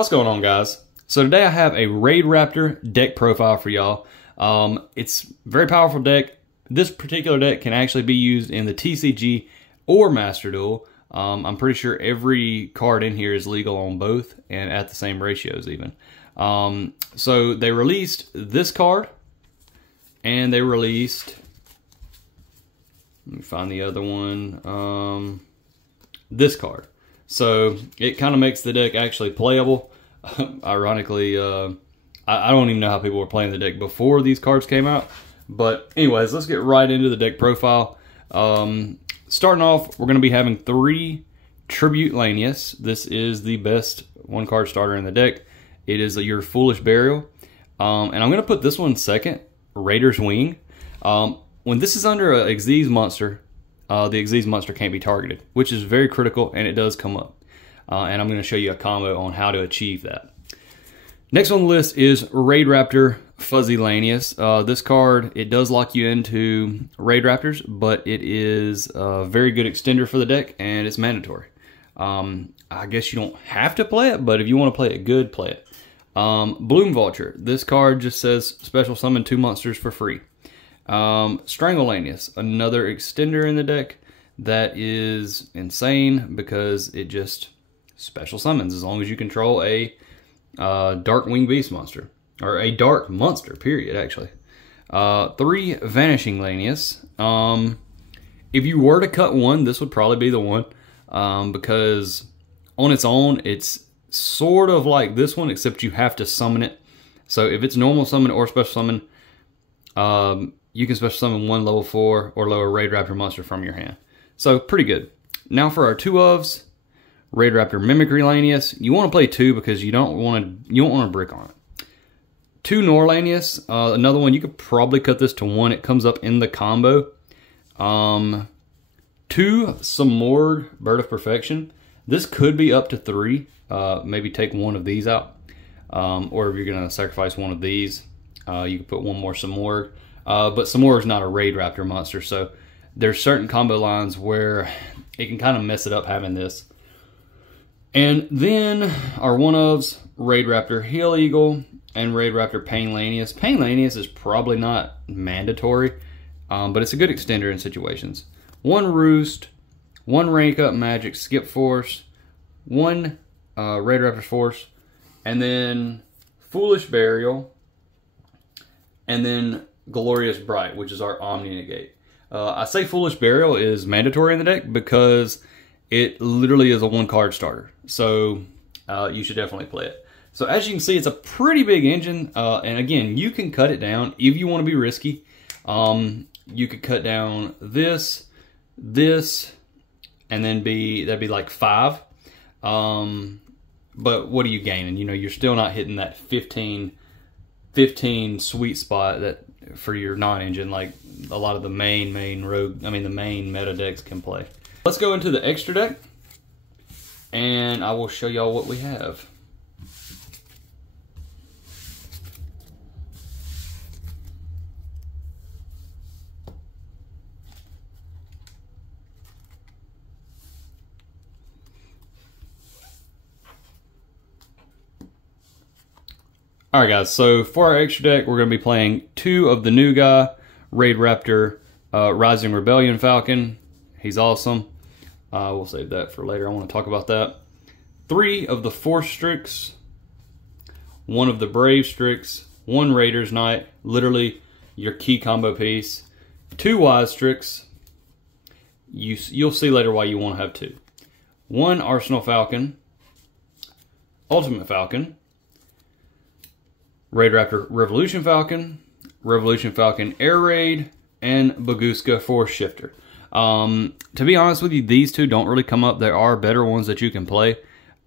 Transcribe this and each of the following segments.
What's going on, guys? So today I have a Raidraptor deck profile for y'all. It's a very powerful deck. This particular deck can actually be used in the TCG or Master Duel. I'm pretty sure every card in here is legal on both and at the same ratios even. So they released this card and they released, let me find the other one, this card. So it kind of makes the deck actually playable. Ironically, I don't even know how people were playing the deck before these cards came out. But anyways, let's get right into the deck profile. Starting off, we're going to be having 3 Tribute Lanius. This is the best one-card starter in the deck. It is your Foolish Burial. And I'm going to put this one second, Raider's Wing. When this is under a Xyz monster, the Xyz monster can't be targeted, which is very critical, and it does come up. And I'm going to show you a combo on how to achieve that. Next on the list is Raidraptor Fuzzy Lanius. This card, it does lock you into Raidraptors, but it is a very good extender for the deck, and it's mandatory. I guess you don't have to play it, but if you want to play it good, play it. Bloom Vulture. This card just says special summon 2 monsters for free. Strangle Lanius, another extender in the deck that is insane because it just special summons as long as you control a Dark Winged Beast monster, or a dark monster, period, actually. 3 Vanishing Lanius. If you were to cut one, this would probably be the one, because on its own, it's sort of like this one, except you have to summon it. So if it's normal summon or special summon, you can special summon 1 level 4 or lower Raidraptor monster from your hand. So pretty good. Now for our 2 ofs, Raidraptor Mimicry Lanius. You want to play 2 because you don't want to brick on it. 2 Norlanius. Another one, you could probably cut this to 1. It comes up in the combo. 2 Samorg Bird of Perfection. This could be up to 3. Maybe take 1 of these out. Or if you're going to sacrifice 1 of these, you could put 1 more Samorg. But Samorg is not a Raidraptor monster, so there's certain combo lines where it can kind of mess it up having this. And then our one-ofs, Raidraptor Heel Eagle and Raidraptor Pain Lanius. Pain Lanius is probably not mandatory, but it's a good extender in situations. 1 Roost, 1 Rank Up Magic Skip Force, 1 Raidraptor Force, and then Foolish Burial, and then Glorious Bright, which is our Omni Negate. I say Foolish Burial is mandatory in the deck because it literally is a 1-card starter. So you should definitely play it. So as you can see, it's a pretty big engine. And again, you can cut it down if you want to be risky. You could cut down this, and then that'd be like 5. But what are you gaining? You know, you're still not hitting that 15 sweet spot that for your non-engine like a lot of the main meta decks can play. Let's go into the extra deck, and I will show y'all what we have. Alright guys, so for our extra deck, we're going to be playing 2 of the new guy, Raidraptor Rising Rebellion Falcon. He's awesome. We'll save that for later. I want to talk about that. 3 of the Force Strix, 1 of the Brave Strix, 1 Raider's Knight, literally your key combo piece. 2 Wise Strix. You'll see later why you want to have 2. 1 Arsenal Falcon, Ultimate Falcon, Raidraptor Revolution Falcon Air Raid, and Baguska Force Shifter. To be honest with you, these 2 don't really come up. There are better ones that you can play.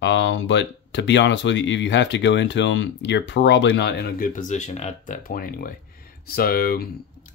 But to be honest with you, if you have to go into them, you're probably not in a good position at that point anyway. So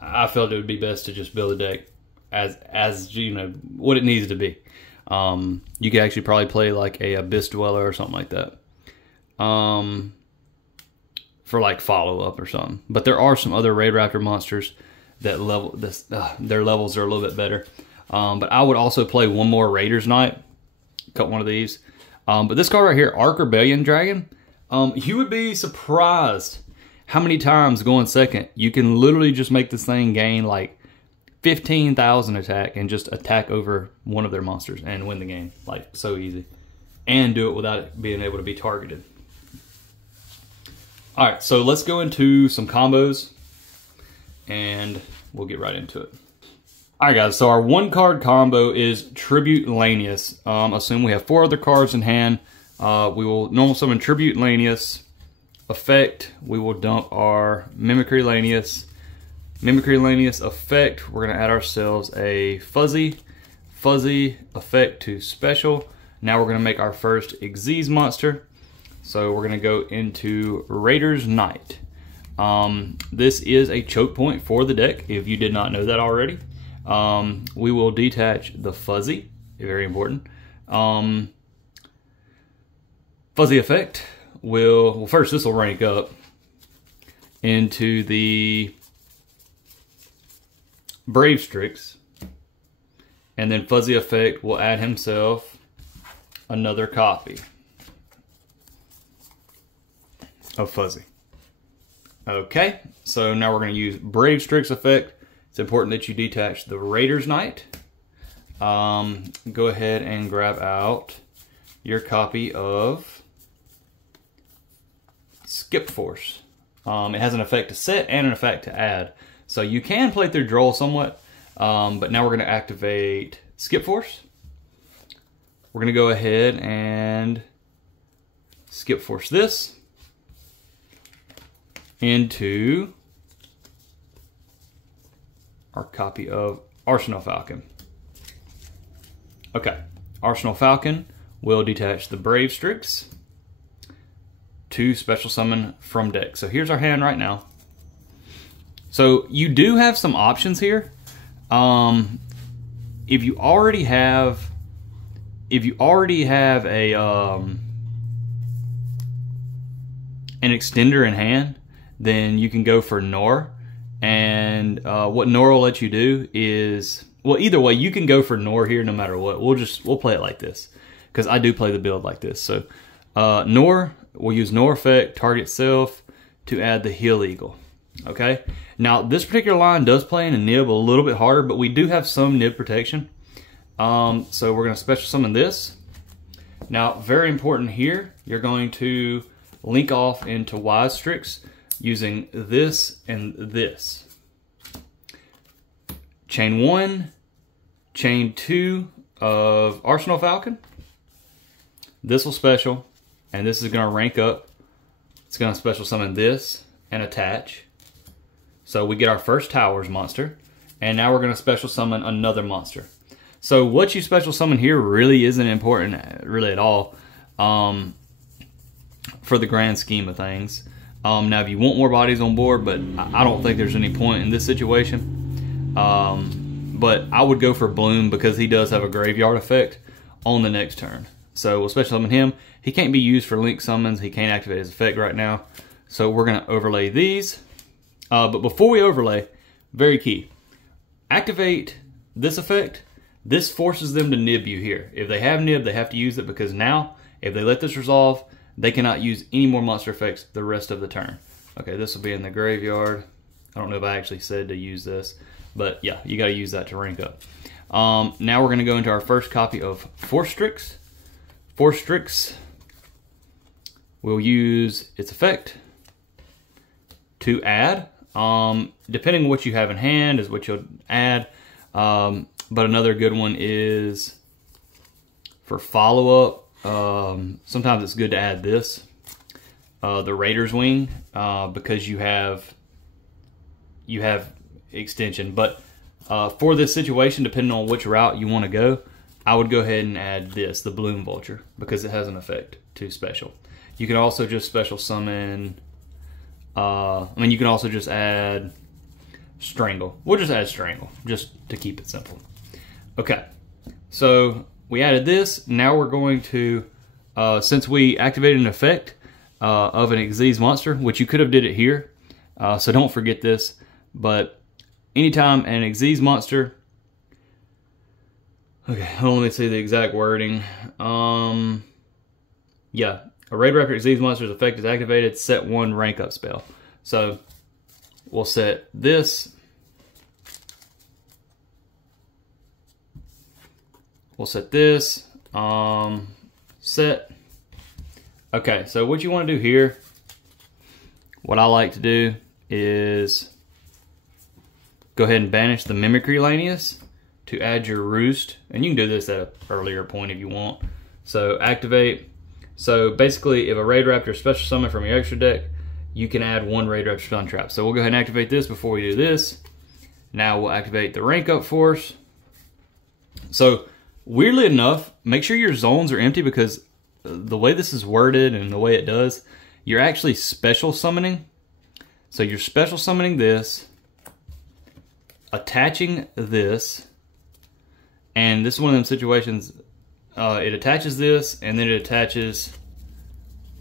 I felt it would be best to just build a deck as you know, what it needs to be. You could actually probably play like a Abyss Dweller or something like that. For like follow-up or something. But there are some other Raidraptor monsters that their levels are a little bit better. But I would also play 1 more Raider's Knight. Cut 1 of these. But this card right here, Ark Rebellion Dragon, You would be surprised how many times going second you can literally just make this thing gain like 15,000 attack and just attack over one of their monsters and win the game. Like, so easy. And do it without it being able to be targeted. Alright, so let's go into some combos and we'll get right into it. Alright guys, so our 1-card combo is Tribute Lanius. Assume we have 4 other cards in hand. We will normal summon Tribute Lanius. Effect, we will dump our Mimicry Lanius. Mimicry Lanius effect, we're going to add ourselves a Fuzzy effect to special. Now we're going to make our first Xyz monster. So we're going to go into Raider's Knight. This is a choke point for the deck, if you did not know that already. We will detach the Fuzzy, very important. Fuzzy effect will, well first this will rank up into the Brave Strix, and then Fuzzy effect will add himself another copy of Fuzzy. Okay, so now we're going to use Brave Strix effect. It's important that you detach the Raider's Knight. Go ahead and grab out your copy of Skip Force. It has an effect to set and an effect to add. So you can play through Duel somewhat, but now we're going to activate Skip Force. We're going to go ahead and Skip Force this into our copy of Arsenal Falcon. Okay, Arsenal Falcon will detach the Brave Strix to special summon from deck. So here's our hand right now. So you do have some options here. If you already have a an extender in hand, then you can go for Nor. And what Nor will let you do is, well, either way, you can go for Nor here no matter what. We'll play it like this, because I do play the build like this. So Nor, we'll use Nor effect, target self, to add the Heal Eagle. Okay, now this particular line does play in a nib a little bit harder, but we do have some nib protection. So we're going to special summon this. Now, very important here, you're going to link off into Wise Strix using this and this. Chain 1, chain 2 of Arsenal Falcon. This will special, and this is going to rank up. It's going to special summon this and attach. So we get our first Towers monster, and now we're going to special summon another monster. So what you special summon here really isn't important, really at all, for the grand scheme of things. Now, if you want more bodies on board, but I don't think there's any point in this situation. But I would go for Bloom because he does have a graveyard effect on the next turn. So we'll special summon him. He can't be used for link summons. He can't activate his effect right now. So we're going to overlay these. But before we overlay, very key. Activate this effect. This forces them to nib you here. If they have nib, they have to use it, because now, if they let this resolve, they cannot use any more monster effects the rest of the turn. Okay, this will be in the graveyard. I don't know if I actually said to use this, but yeah, you got to use that to rank up. Now we're going to go into our first copy of Force Strix. Force Strix will use its effect to add. Depending on what you have in hand is what you'll add. But another good one is for follow-up. Sometimes it's good to add this, the Raider's Wing, because you have extension. But for this situation, depending on which route you want to go, I would go ahead and add this, the Bloom Vulture, because it has an effect to special. You can also just special summon. You can also just add Strangle. We'll just add Strangle, just to keep it simple. Okay, so we added this. Now we're going to, since we activated an effect of an Xyz monster, which you could have did it here, so don't forget this, but anytime an Xyz monster, okay, let me see the exact wording. a Raidraptor exceeds monster's effect is activated, set 1 rank up spell. So we'll set this. We'll set this. Set. Okay, so what you want to do here, what I like to do is go ahead and banish the Mimicry Lanius to add your Roost. And you can do this at an earlier point if you want. So activate. So basically, if a Raidraptor special summon from your extra deck, you can add 1 Raidraptor stun trap. So we'll go ahead and activate this before we do this. Now we'll activate the rank up force. So weirdly enough, make sure your zones are empty, because the way this is worded and the way it does, you're actually special summoning. So you're special summoning this, attaching this, and this is one of them situations, it attaches this, and then it attaches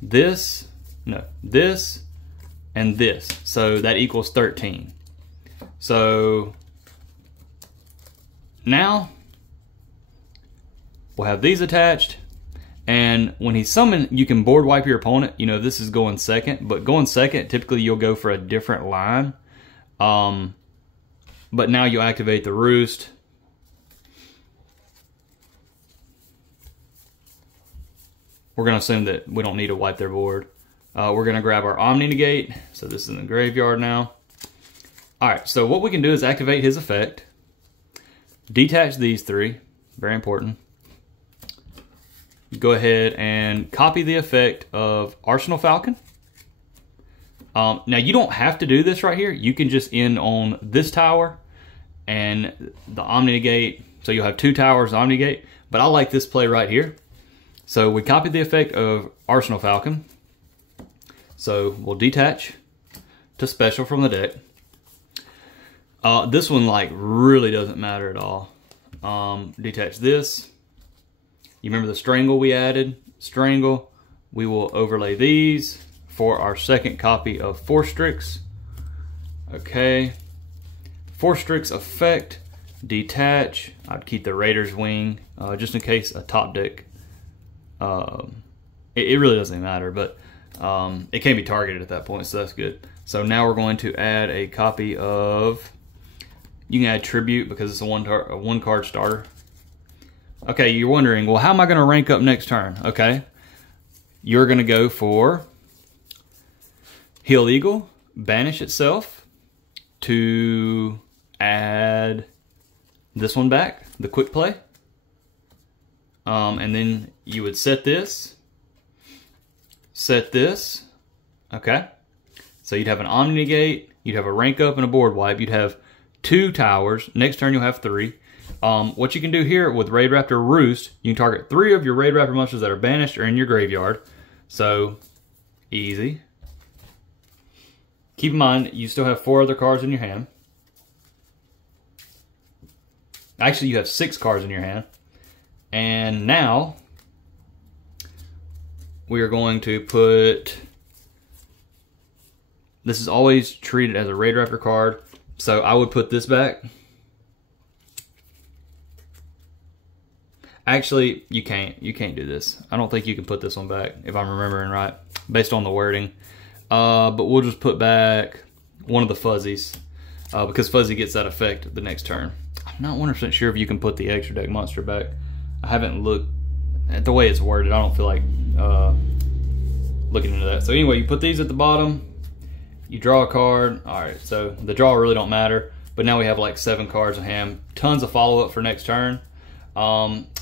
this, no, this, and this. So that equals 13. So now we'll have these attached, and when he's summoned, you can board wipe your opponent. You know, this is going second, but going second, typically you'll go for a different line. But now you'll activate the Roost. We're going to assume that we don't need to wipe their board. We're going to grab our Omni Negate. So this is in the graveyard now. Alright, so what we can do is activate his effect. Detach these 3. Very important. Go ahead and copy the effect of Arsenal Falcon. Now you don't have to do this right here. You can just end on this tower and the Omni Negate. So you'll have 2 towers, Omni Negate. But I like this play right here. So we copied the effect of Arsenal Falcon. So we'll detach to special from the deck. This one like really doesn't matter at all. Detach this. You remember the Strangle we added? Strangle. We will overlay these for our second copy of Forstrix. Okay. Forstrix effect. Detach. I'd keep the Raider's Wing just in case a top deck. It really doesn't matter, but it can be targeted at that point, so that's good. So now we're going to add a copy of. You can add Tribute because it's a one card starter. Okay, you're wondering, well, how am I going to rank up next turn? Okay, you're going to go for Heal Eagle, banish itself to add this one back, the quick play. And then you would set this, okay? So you'd have an Omni Negate, you'd have a rank up and a board wipe, you'd have 2 towers, next turn you'll have 3. What you can do here with Raidraptor Roost, you can target 3 of your Raidraptor monsters that are banished or in your graveyard. So, easy. Keep in mind, you still have 4 other cards in your hand. Actually, you have 6 cards in your hand. And now, we are going to put... This is always treated as a Raidraptor card. So I would put this back. Actually, you can't do this. I don't think you can put this one back, if I'm remembering right, based on the wording. But we'll just put back one of the Fuzzies, because Fuzzy gets that effect the next turn. I'm not 100% sure if you can put the extra deck monster back. I haven't looked at the way it's worded. I don't feel like looking into that. So anyway, you put these at the bottom. You draw a card. All right, so the draw really don't matter. But now we have like 7 cards in hand. Tons of follow-up for next turn.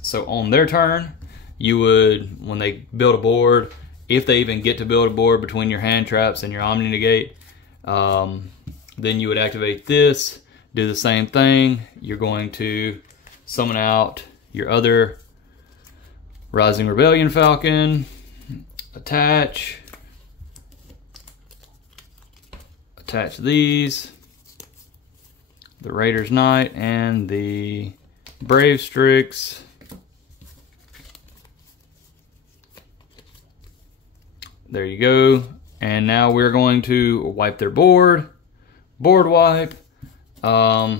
So on their turn, you would, when they build a board, if they even get to build a board between your hand traps and your Omni Negate, then you would activate this, do the same thing. You're going to summon out your other Rising Rebellion Falcon, attach these, the Raider's Knight and the Brave Strix. There you go. And now we're going to wipe their board. Board wipe. If a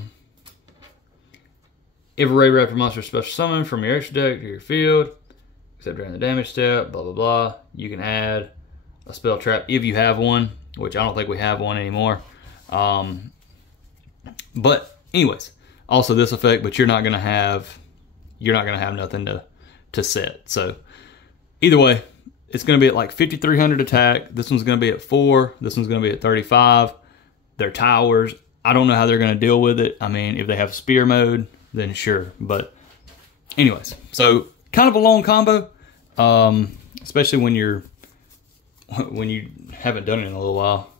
Raidraptor monster special summon from your extra deck to your field, except during the damage step, blah, blah, blah, You can add a spell trap if you have one, which I don't think we have one anymore. But anyways, also this effect, but you're not gonna have nothing to set. So either way, it's gonna be at like 5,300 attack. This one's gonna be at 4. This one's gonna be at 35. They're towers. I don't know how they're gonna deal with it. I mean, if they have spear mode, then sure. But anyways, so kind of a long combo, especially when you haven't done it in a little while.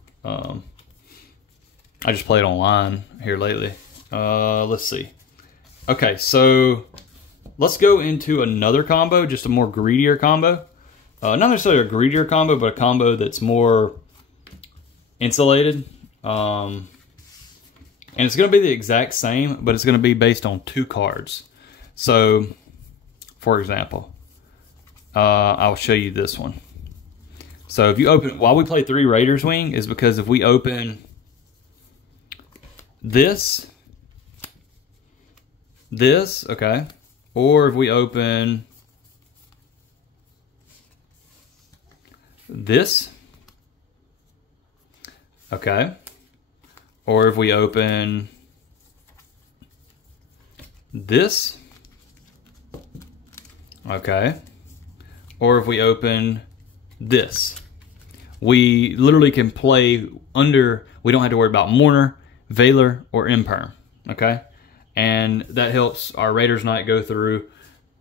I just played online here lately. Let's see. Okay, so let's go into another combo, just a more greedier combo. Not necessarily a greedier combo, but a combo that's more insulated. And it's going to be the exact same, but it's going to be based on 2 cards. So, for example, I'll show you this one. So if you open, why we play 3 Raiders Wing is because if we open this, okay, or if we open this, okay, or if we open this, okay, or if we open this, we literally can play under, we don't have to worry about Mourner, Veiler, or Imperm, okay? And that helps our Raiders Knight go through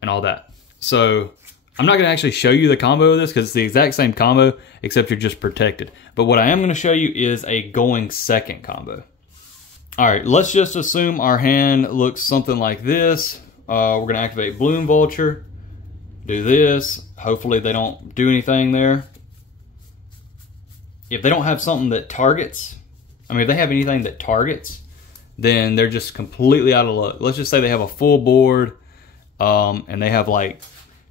and all that. So I'm not gonna actually show you the combo of this because it's the exact same combo, except you're just protected. But what I am gonna show you is a going second combo. All right, let's just assume our hand looks something like this. We're gonna activate Bloom Vulture, do this. Hopefully they don't do anything there. If they don't have something that targets, I mean, if they have anything that targets, then they're just completely out of luck. Let's just say they have a full board and they have like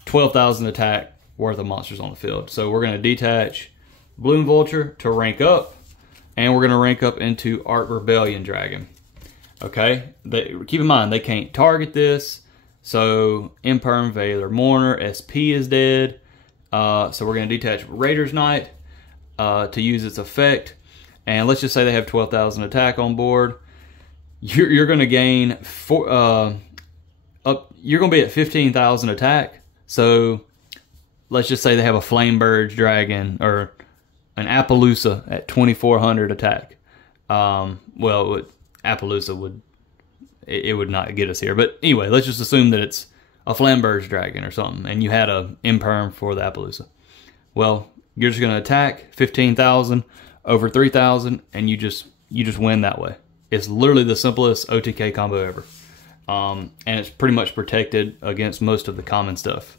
12,000 attack worth of monsters on the field. So we're gonna detach Bloom Vulture to rank up, and we're gonna rank up into Art Rebellion Dragon. Okay, keep in mind, they can't target this. So Imperm, Veiler, Mourner, SP is dead. So we're gonna detach Raiders Knight to use its effect. And let's just say they have 12,000 attack on board. You're gonna gain you're gonna be at 15,000 attack. So let's just say they have a Flamebird Dragon or an Appaloosa at 2,400 attack. Well, Appaloosa would not get us here. But anyway, let's just assume that it's a Flamberge Dragon or something, and you had a Imperm for the Appaloosa. Well, you're just gonna attack 15,000 over 3,000, and you just win that way. It's literally the simplest OTK combo ever. And it's pretty much protected against most of the common stuff.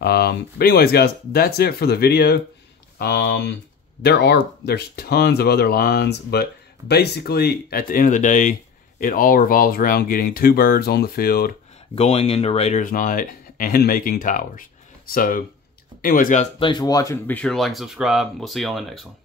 But anyways, guys, that's it for the video. There's tons of other lines, but basically at the end of the day, it all revolves around getting 2 birds on the field, going into Raiders Knight, and making towers. So anyways, guys, thanks for watching. Be sure to like and subscribe. We'll see you on the next one.